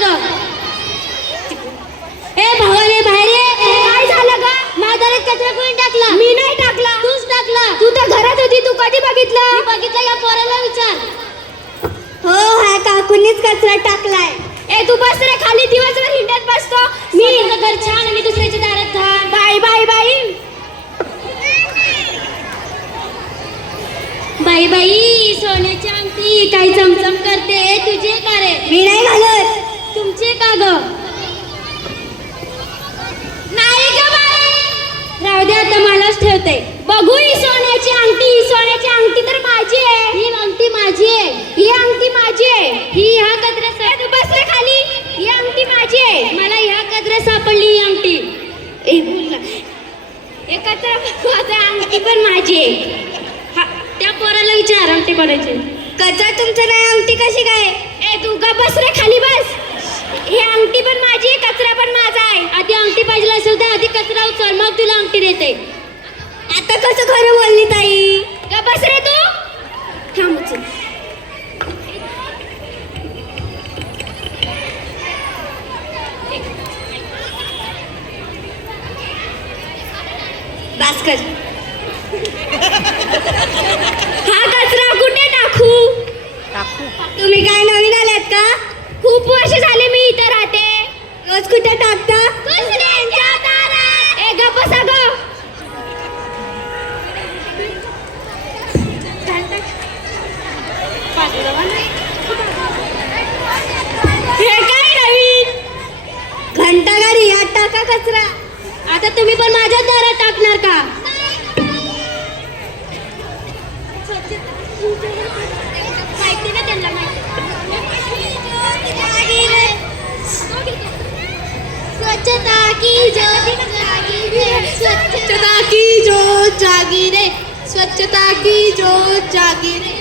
ग? ए भावाने बाहेर ये. काय झालं ग? माझ्या कचरा कोणी टाकला? मी नाही टाकला. तूच टाकला. तू तर घरात होती, तू कधी बघितलं? मी बघितलं, या पोराला विचार. हो, हा काकूंनीच कचरा टाकलाय. ए तू बस रे खाली, दिवसभर हिंडत बसतो. मी घर छान आणि दुसऱ्याच्या दारात घाण. बाई बाई बाई बाई बाई, सोन्याची अंगठी काही चमचम करते. तुझे का रे? मी नाही घालत. तुमचे का ग? नाही ग बाई. राहू दे, आता मलाच ठेवते. बघू ही सोन्याची अंगठी. ही सोन्याची अंगठी तर माझी आहे. ही अंगठी माझी आहे. ही अंगठी माझी आहे. ही ह्या कचऱ्यात. तू बस रे खाली. ही अंगठी माझी आहे. मला ह्या कचऱ्यात सापडली ही अंगठी. ए बोल ना. हे कचरा माझा, अंगठी पण माझी आहे. त्या पोराला विचार अंगठी कोणाची. कचरा तुमचा नाही, अंगठी कशी काय? ए तू ग बस रे खाली बस. ही अंगठी पण माझी आहे, कचरा पण माझा आहे. आधी अंगठी पाहिजे असेल तर आधी कचरा उचल, मग तुला अंगठी देते. आता कसं खरं बोलली ताई? ग बस रे तू. थांब उचल. बस कर. हा कचरा कुठे टाकू? तुम्ही काय नवीन आलात का? खूप वर्ष झाले मी इथे राहते. रोज कुठे टाकता? दुसऱ्यांच्या दारात. ए गप्प बसा ग. हे काय नवीन? घंटागाडी, यात टाका कचरा. आता तुम्ही पण माझ्या दारात टाकणार का? माहिती ना त्यांना. स्वच्छता की ज्योत जागी रे. स्वच्छता की ज्योत जागी रे. स्वच्छता की ज्योत जागी रे.